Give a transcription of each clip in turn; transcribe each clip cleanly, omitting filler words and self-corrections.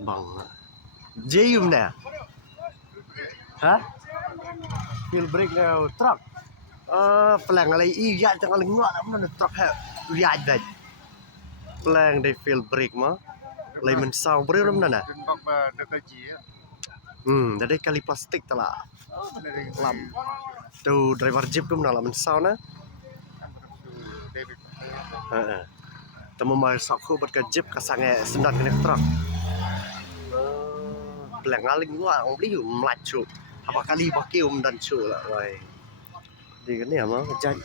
Bang. Jayum na. Ha? Feel break na truck. Pelang alay iya tang alay ngwa na truck ha. Iya dad. Pelang they feel break ma. Lay men sao bre ram na. Dari kali plastik tala. Lam. Tu driver jeep kum na men sao na. Temu mal sakhu bat ka jeep ka sange sendat kena truck. Pelang aling ngwa ong bli mlachu. Apa kali bakium dan chu lah wai. Di kan ya mah jan.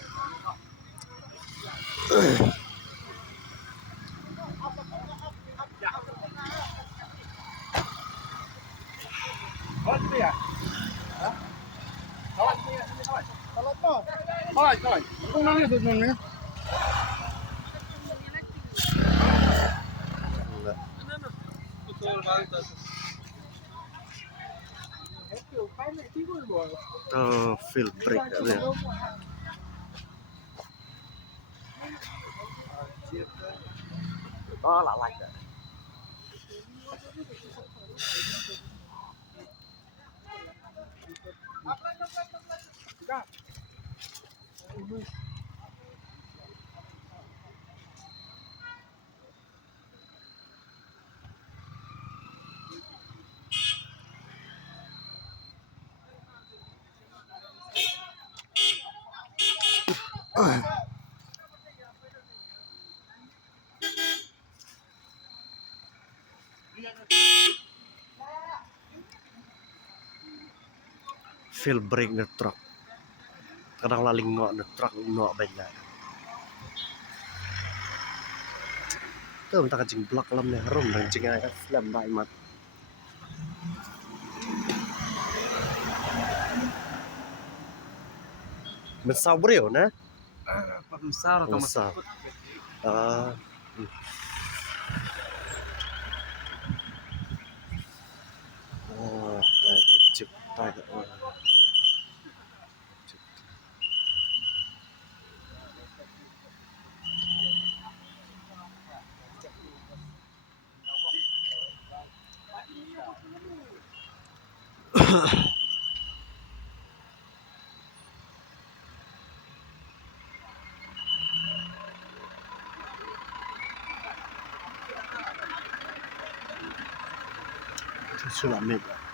Feel break ya. Oh, lah like that. Feel break the truck. Kadang laling ngok the truck ngok banyak. Tuh entah kacing blok lam nih harum dan cing aja slam bai mat. Mesau brio na? Pag-mesar ka Mesau. masakot. Chip tay. Sudah mega.